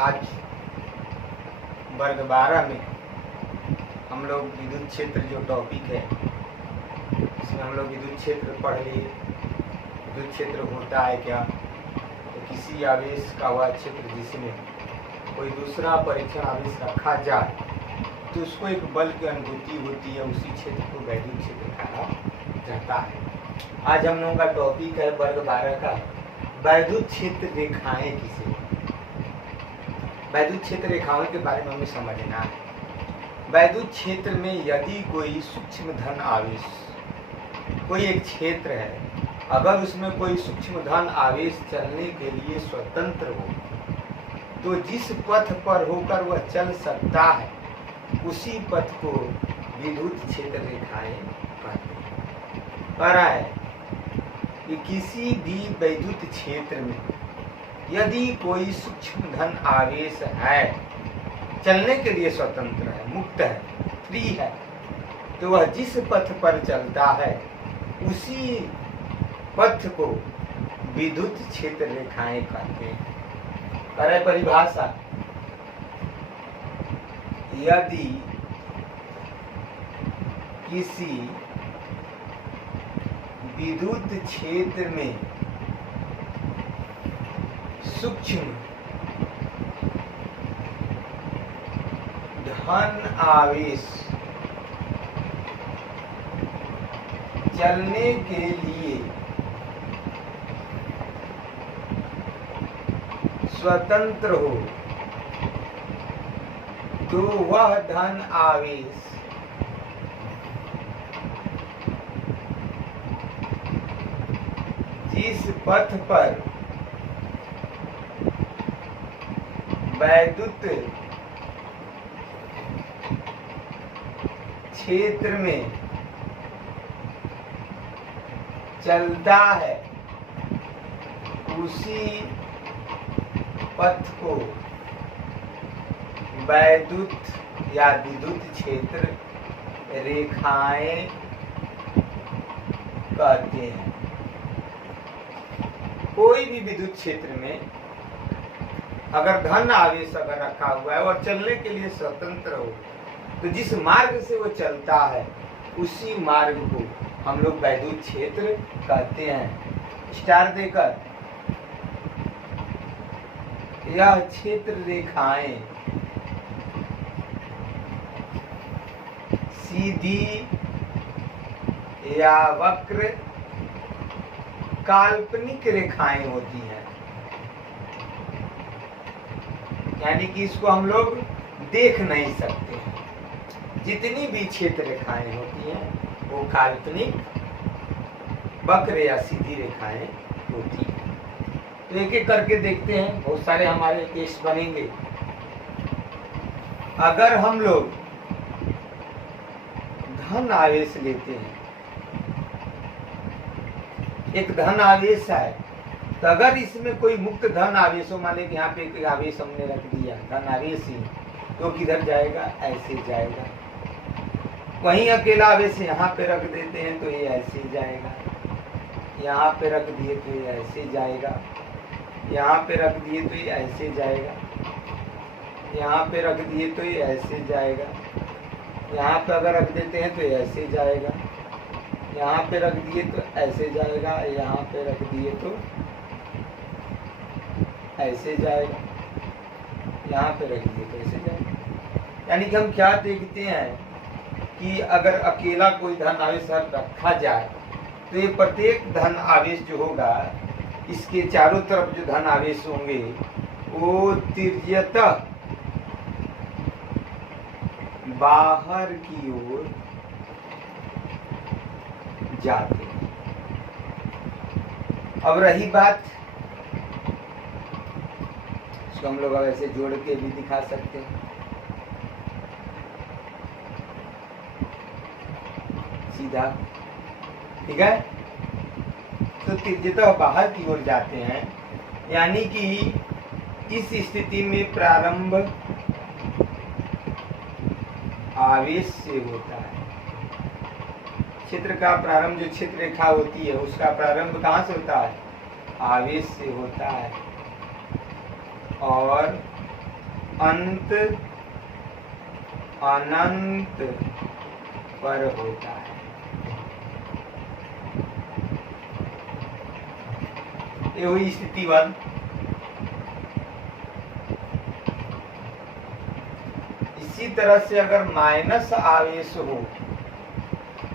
आज वर्ग 12 में हम लोग विद्युत क्षेत्र जो टॉपिक है इसमें हम लोग विद्युत क्षेत्र पढ़ लिए। विद्युत क्षेत्र होता है क्या, तो किसी आवेश का वह क्षेत्र जिसमें कोई दूसरा परीक्षण आवेश रखा जाए तो उसको एक बल की अनुभूति होती है, उसी क्षेत्र को वैद्युत क्षेत्र कहा जाता है। आज हम लोगों का टॉपिक है वर्ग 12 का वैद्युत क्षेत्र रेखाएं किसे। वैद्युत क्षेत्र रेखाओं के बारे में हमें समझना है। वैद्युत क्षेत्र में यदि कोई सूक्ष्म धन आवेश, कोई एक क्षेत्र है, अगर उसमें कोई सूक्ष्म धन आवेश चलने के लिए स्वतंत्र हो तो जिस पथ पर होकर वह चल सकता है उसी पथ को विद्युत क्षेत्र रेखाएं कहते हैं। कह रहा है कि किसी भी वैद्युत क्षेत्र में यदि कोई सूक्ष्म धन आवेश है, चलने के लिए स्वतंत्र है, मुक्त है, फ्री है, तो वह जिस पथ पर चलता है उसी पथ को विद्युत क्षेत्र रेखाएं कहते हैं। करे परिभाषा, यदि किसी विद्युत क्षेत्र में सूक्ष्म धन आवेश चलने के लिए स्वतंत्र हो तो वह धन आवेश जिस पथ पर वैद्युत क्षेत्र में चलता है उसी पथ को वैद्युत या विद्युत क्षेत्र रेखाएं कहते हैं। कोई भी विद्युत क्षेत्र में अगर धन आवेश अगर रखा हुआ है और चलने के लिए स्वतंत्र हो तो जिस मार्ग से वो चलता है उसी मार्ग को हम लोग वैद्युत क्षेत्र कहते हैं। स्टार देकर, यह क्षेत्र रेखाएं सीधी या वक्र काल्पनिक रेखाएं होती हैं, यानी कि इसको हम लोग देख नहीं सकते। जितनी भी क्षेत्र रेखाएं होती हैं वो काल्पनिक वक्र या सीधी रेखाएं होती हैं। तो एक एक करके देखते हैं, बहुत सारे हमारे केस बनेंगे। अगर हम लोग धन आवेश लेते हैं, एक धन आवेश है, तो अगर इसमें कोई मुक्त धन आवेश हो, मान लें कि यहाँ पे एक आवेश हमने रख दिया धन आवेश ही, तो किधर जाएगा, ऐसे जाएगा। वहीं अकेला आवेश यहाँ पे रख देते हैं तो ये ऐसे जाएगा, यहाँ पे रख दिए तो ये ऐसे जाएगा, यहाँ पे रख दिए तो ये ऐसे जाएगा, यहाँ पे रख दिए तो ये ऐसे जाएगा, यहाँ पे अगर रख देते हैं तो ये ऐसे जाएगा, यहाँ पे रख दिए तो ऐसे जाएगा, यहाँ पे रख दिए तो ऐसे जाएगा, यहाँ पे रख दिए तो ऐसे जाएगा। यानी कि हम क्या देखते हैं कि अगर अकेला कोई धन आवेश रखा जाए तो ये प्रत्येक धन आवेश जो होगा, इसके चारों तरफ जो धन आवेश होंगे वो तिर्यतः बाहर की ओर जाते हैं। अब रही बात, इसको हम लोग अब ऐसे जोड़ के भी दिखा सकते हैं। सीधा, ठीक है। तो तिर्यतः बाहर की ओर जाते हैं, यानी कि इस स्थिति में प्रारंभ आवेश से होता है। क्षेत्र का प्रारंभ, जो क्षेत्र रेखा होती है उसका प्रारंभ कहाँ से होता है, आवेश से होता है, और अंत अनंत पर होता है। ये हुई स्थिति 1। इसी तरह से अगर माइनस आवेश हो,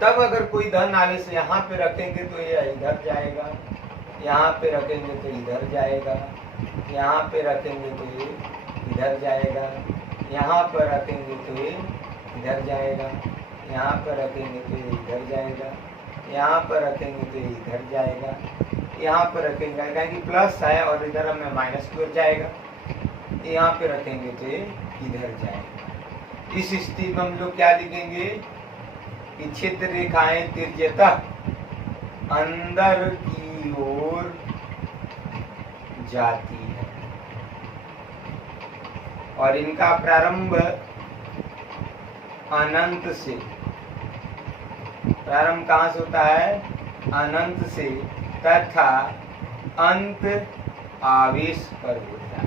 तब अगर कोई धन आवेश यहाँ पे रखेंगे तो ये इधर जाएगा, यहाँ पे रखेंगे तो इधर जाएगा, यहाँ पे रखेंगे तो ये इधर जाएगा, यहाँ पर रखेंगे तो ये इधर जाएगा, यहाँ पर रखेंगे तो ये इधर जाएगा, यहाँ पर रखेंगे तो ये इधर जाएगा, यहाँ पर रखेंगे क्योंकि प्लस है और इधर हमें माइनस की ओर जाएगा, यहाँ पे रखेंगे तो ये इधर जाएगा। इस स्थिति में हम लोग क्या लिखेंगे कि छिद्र रेखाएं तिर्यता अंदर की ओर जाती है और इनका प्रारंभ अनंत से, प्रारंभ कहाँ से होता है? अनंत से, तथा अंत आवेश पर होता है।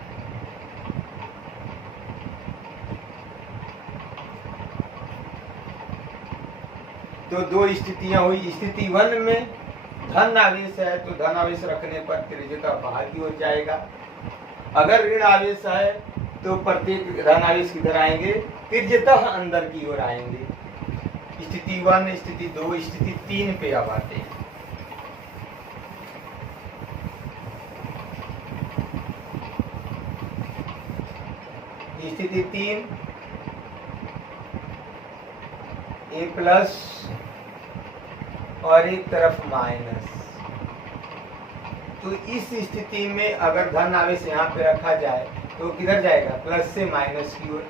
तो दो स्थितियां हुई। स्थिति 1 में धन आवेश है तो धन आवेश रखने पर त्रिज्यता बाहर की ओर जाएगा। अगर ऋण आवेश है तो प्रत्येक धन आवेश किधर आएंगे? त्रिज्यता अंदर की ओर आएंगे। स्थिति 1, स्थिति 2, स्थिति 3 पे अब आते हैं। स्थिति 3, ए प्लस और एक तरफ माइनस। तो इस स्थिति में अगर धन आवेश यहाँ पे रखा जाए तो किधर जाएगा? प्लस से माइनस की ओर।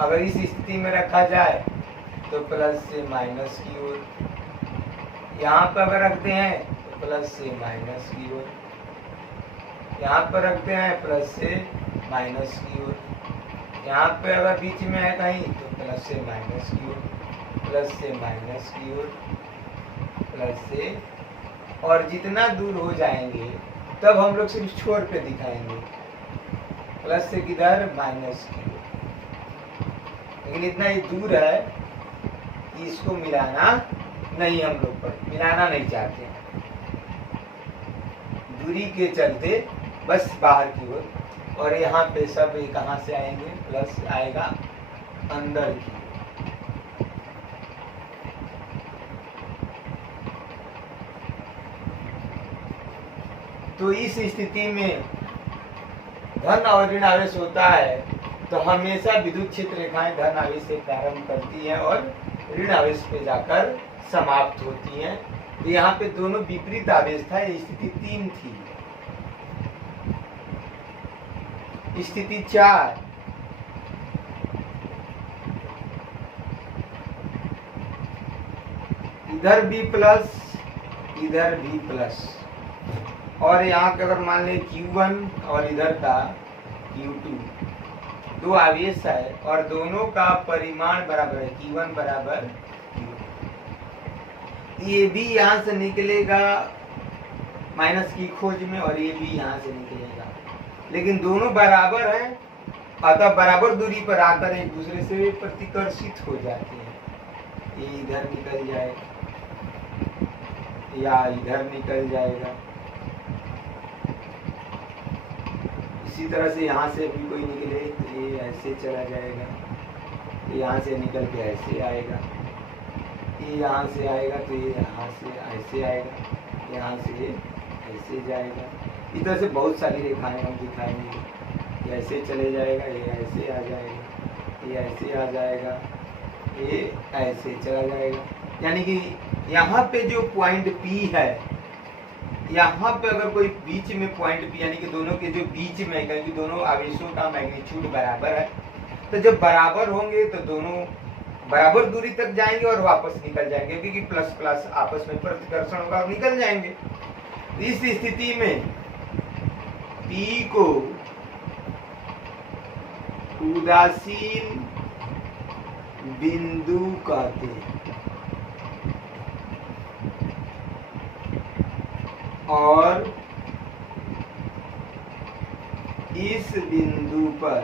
अगर इस स्थिति में रखा जाए तो प्लस से माइनस की ओर। यहाँ पर अगर रखते हैं तो प्लस से माइनस की ओर। यहाँ पर रखते हैं प्लस से माइनस की ओर। यहाँ पे अगर बीच में है कहीं तो प्लस से माइनस की ओर, प्लस से माइनस की ओर, प्लस से, और जितना दूर हो जाएंगे तब हम लोग सिर्फ छोर पे दिखाएंगे, प्लस से किधर? माइनस की ओर। लेकिन इतना ही दूर है कि इसको मिलाना नहीं, हम लोग पर मिलाना नहीं चाहते, दूरी के चलते बस बाहर की ओर। और यहाँ पे सब कहाँ से आएंगे? प्लस आएगा अंदर की। तो इस स्थिति में धन और ऋण आवेश होता है तो हमेशा विद्युत क्षेत्र रेखाएं धन आवेश से प्रारंभ करती हैं और ऋण आवेश पे जाकर समाप्त होती हैं। तो यहाँ पे दोनों विपरीत आवेश था। ये स्थिति 3 थी। स्थिति 4, इधर भी प्लस, इधर भी प्लस, और यहाँ का अगर मान लें Q1 और इधर का Q2, दो आवेश है और दोनों का परिमाण बराबर है, Q1 बराबर Q2। ये भी यहाँ से निकलेगा माइनस की खोज में और ये भी यहाँ से निकलेगा, लेकिन दोनों बराबर हैं, अतः बराबर दूरी पर आकर एक दूसरे से प्रतिकर्षित हो जाते हैं। ये इधर निकल जाएगा या इधर निकल जाएगा। इसी तरह से यहाँ से भी कोई निकले तो ये ऐसे चला जाएगा, यहाँ से निकल के ऐसे आएगा, ये यहाँ से आएगा तो ये यहाँ से ऐसे आएगा, यहाँ से ऐसे जाएगा। इस तरह से बहुत सारी रेखाएं हम दिखाएंगे। ये ऐसे चले जाएगा, ये ऐसे आ जाएगा, ये ऐसे आ जाएगा, ये ऐसे चला जाएगा। यानी कि यहाँ पे जो पॉइंट P है, यहाँ पे अगर कोई बीच में पॉइंट P यानी कि दोनों के जो बीच में, क्योंकि दोनों आवेशों का मैग्नीट्यूड बराबर है, तो जब बराबर होंगे तो दोनों बराबर दूरी तक जाएंगे और वापस निकल जाएंगे, क्योंकि प्लस प्लस आपस में प्रतिकर्षण होगा और निकल जाएंगे। इस स्थिति में P को उदासीन बिंदु कहते हैं और इस बिंदु पर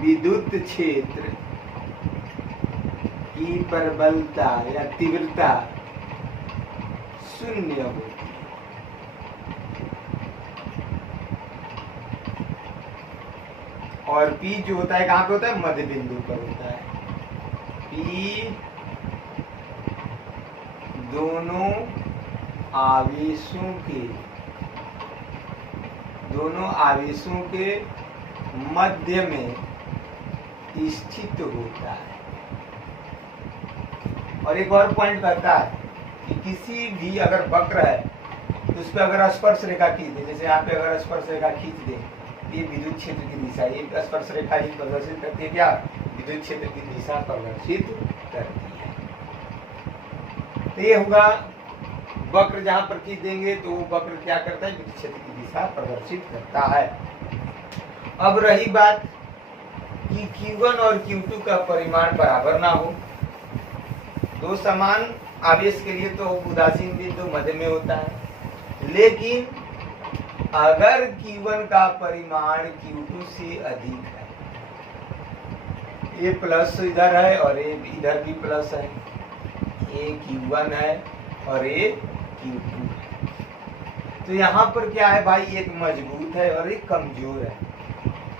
विद्युत क्षेत्र की प्रबलता या तीव्रता शून्य होती है। और P जो होता है कहाँ पे होता है? मध्य बिंदु पर होता है। P दोनों आवेशों के मध्य में स्थित होता है। और एक और पॉइंट करता है कि किसी भी अगर वक्र है तो उस पर अगर स्पर्श रेखा खींच दे, जैसे यहाँ पे अगर स्पर्श रेखा खींच दे, ये विद्युत क्षेत्र की दिशा, ये स्पर्श रेखा ही प्रदर्शित करती है क्या? विद्युत क्षेत्र की दिशा प्रदर्शित करती है। तो ये होगा वक्र, जहां पर खींच देंगे तो वो वक्र क्या करता है? विद्युत क्षेत्र की दिशा प्रदर्शित करता है। अब रही बात कि Q1 और Q2 का परिमाण बराबर ना हो, दो समान आवेश के लिए तो उदासीन बिंदु मध्य में होता है, लेकिन अगर Q1 का परिमाण Q2 से अधिक है, ये प्लस इधर है और ये इधर भी प्लस है, ये Q1 है और ये Q2 है, तो यहाँ पर क्या है भाई? एक मजबूत है और एक कमजोर है।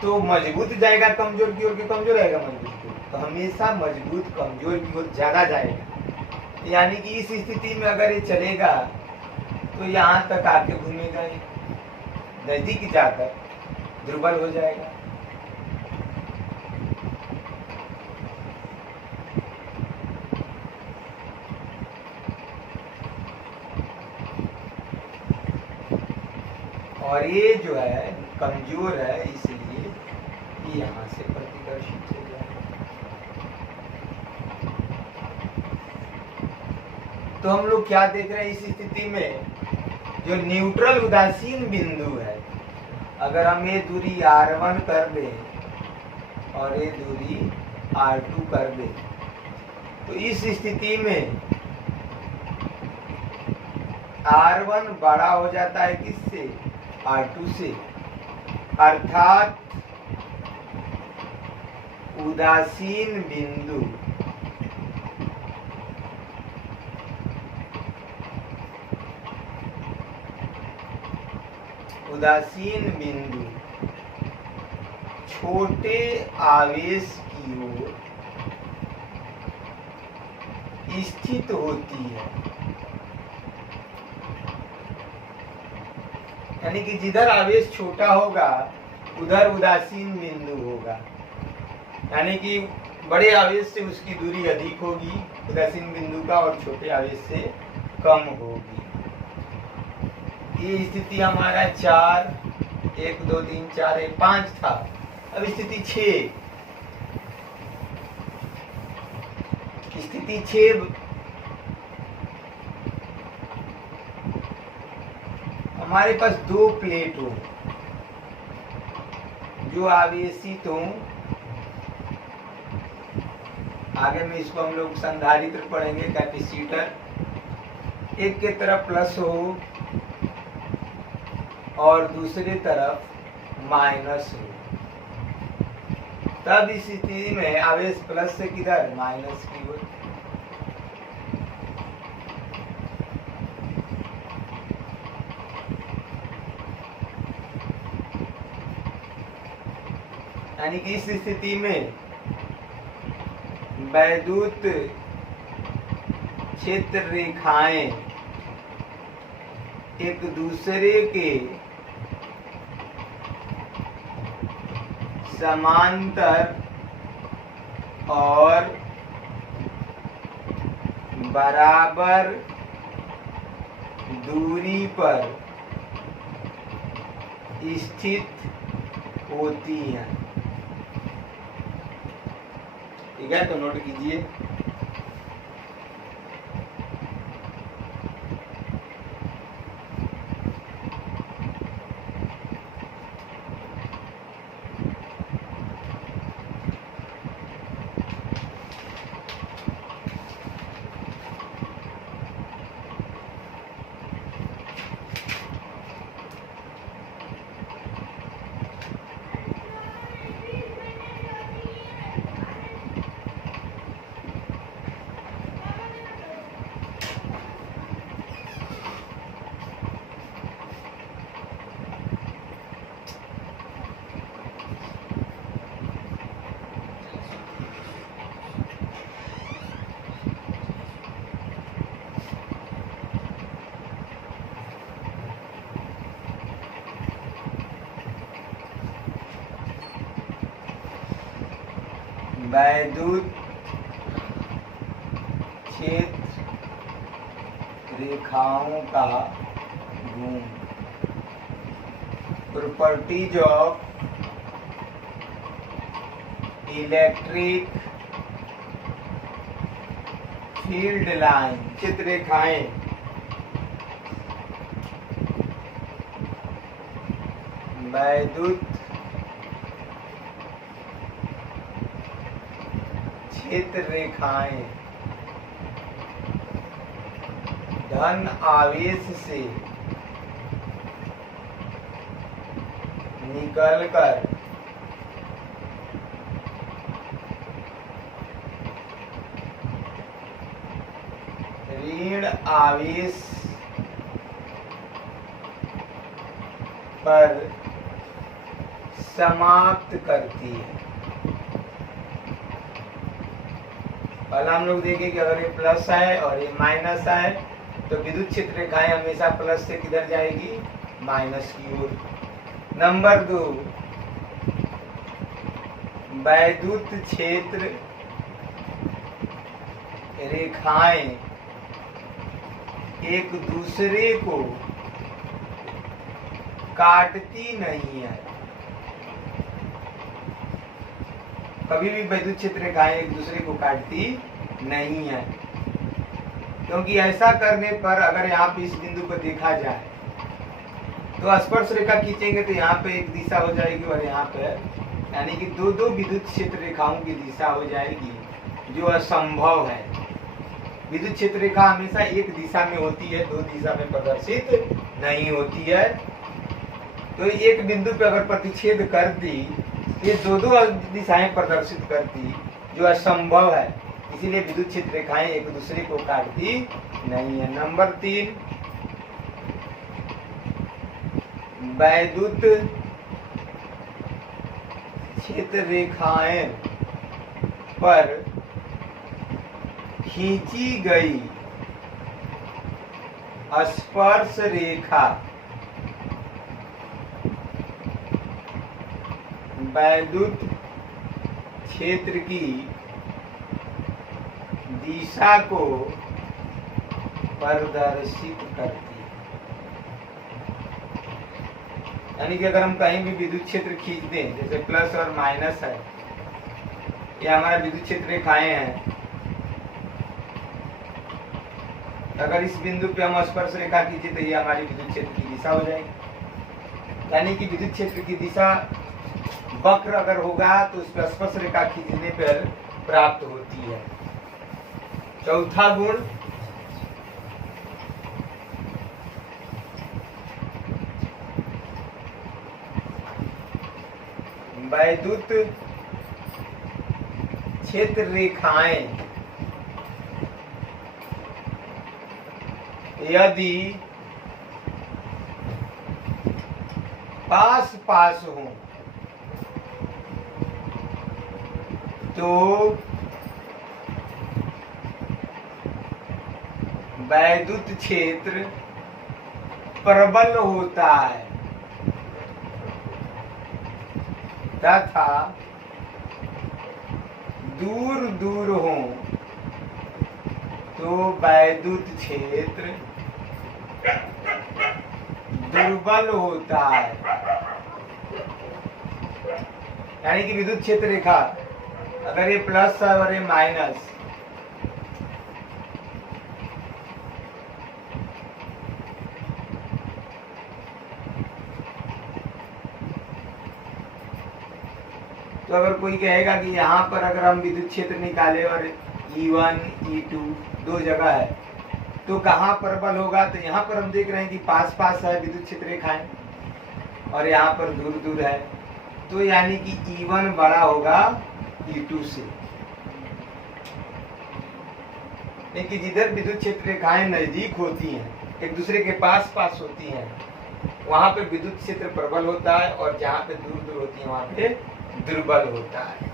तो मजबूत जाएगा कमजोर की ओर, कमजोर आएगा मजबूत की ओर, तो हमेशा मजबूत कमजोर की ओर ज्यादा जाएगा। यानी कि इस स्थिति में अगर ये चलेगा तो यहाँ तक आके घूमेगा, नजदीक जाकर दुर्बल हो जाएगा। और ये जो है कमजोर है, इसलिए ये यहाँ से प्रतिकर्षित हो जाएगा। तो हम लोग क्या देख रहे हैं इस स्थिति में? जो न्यूट्रल उदासीन बिंदु है, अगर हम ये दूरी R1 कर दें और ये दूरी R2 कर दें, तो इस स्थिति में R1 बड़ा हो जाता है किससे? R2 से, अर्थात उदासीन बिंदु छोटे आवेश की ओर स्थित होती है। यानी कि जिधर आवेश छोटा होगा उधर उदासीन बिंदु होगा, यानी कि बड़े आवेश से उसकी दूरी अधिक होगी उदासीन बिंदु का, और छोटे आवेश से कम होगी। ये स्थिति हमारा 4, 1 2 3 4 1 5 था। अब स्थिति 6, हमारे पास दो प्लेट हो जो आवेशित हो, आगे में इसको हम लोग संधारित्र पढ़ेंगे, कैपेसिटर। एक के तरफ प्लस हो और दूसरी तरफ माइनस हो, तब इस स्थिति में आवेश प्लस से किधर? माइनस की ओर। यानी कि इस स्थिति में वैद्युत क्षेत्र रेखाएं एक दूसरे के समांतर और बराबर दूरी पर स्थित होती हैं। ठीक है, तो नोट कीजिए। वैद्युत क्षेत्र रेखाओं का गुण। Properties of electric field line. चित्र रेखाएं वैद्युत क्षेत्र रेखाएं धन आवेश से निकलकर ऋण आवेश पर समाप्त करती है। पहले हम लोग देखें कि अगर ये प्लस है और ये माइनस है तो विद्युत क्षेत्र रेखाएं हमेशा प्लस से किधर जाएगी, माइनस की ओर। नंबर 2, वैद्युत क्षेत्र रेखाएं एक दूसरे को काटती नहीं है। कभी भी विद्युत क्षेत्र रेखाएं एक दूसरे को काटती नहीं है, क्योंकि ऐसा करने पर अगर यहाँ पे इस बिंदु पर देखा जाए तो स्पर्श रेखा खींचेंगे तो यहाँ पे एक दिशा हो जाएगी और यहाँ पे यानी कि दो विद्युत क्षेत्र रेखाओं की दिशा हो जाएगी, जो असंभव है। विद्युत क्षेत्र रेखा हमेशा एक दिशा में होती है, दो दिशा में प्रदर्शित नहीं होती है। तो एक बिंदु पे अगर प्रतिच्छेद करती, ये दो दिशाएं प्रदर्शित करती, जो असंभव है। इसीलिए विद्युत क्षेत्र रेखाएं एक दूसरे को काटती नहीं है। नंबर 3, वैद्युत क्षेत्र रेखाएं पर खींची गई स्पर्श रेखा वैद्युत क्षेत्र की दिशा को प्रदर्शित करती है। यानी कि अगर हम कहीं भी विद्युत क्षेत्र खींच दें, जैसे प्लस और माइनस है, ये हमारा विद्युत क्षेत्र रेखाएं हैं, अगर इस बिंदु पे हम स्पर्श रेखा खींचे तो ये हमारी विद्युत क्षेत्र की दिशा हो जाएगी। यानी कि विद्युत क्षेत्र की दिशा वक्र अगर होगा तो उस पर स्पर्श रेखा खींचने पर प्राप्त होती है। चौथा गुण, वैद्युत क्षेत्र रेखाएं यदि पास पास हो तो वैद्युत क्षेत्र प्रबल होता है तथा दूर दूर हो तो वैद्युत क्षेत्र दुर्बल होता है। यानी कि विद्युत क्षेत्र रेखा अगर ये प्लस है और ये माइनस, तो अगर कोई कहेगा कि यहाँ पर अगर हम विद्युत क्षेत्र निकाले और E1, E2 दो जगह है तो कहाँ प्रबल होगा, तो यहाँ पर हम देख रहे हैं कि पास पास है विद्युत क्षेत्र रेखाएं और यहाँ पर दूर दूर है, तो यानी कि E1 बड़ा होगा E2 से। लेकिन जिधर विद्युत क्षेत्र रेखाएं नजदीक होती हैं, एक दूसरे के पास पास होती हैं, वहां पे विद्युत क्षेत्र प्रबल होता है और जहाँ पे दूर दूर होती है वहां पे दुर्बल होता है।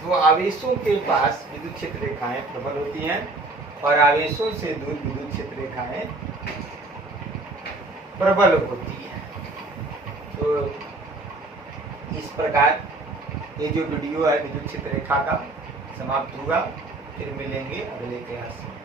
तो आवेशों के पास विद्युत क्षेत्र रेखाएं प्रबल होती हैं और आवेशों से दूर विद्युत क्षेत्र रेखाएं प्रबल होती हैं। तो इस प्रकार ये जो वीडियो है विद्युत क्षेत्र रेखा का समाप्त हुआ। फिर मिलेंगे अगले क्लास में।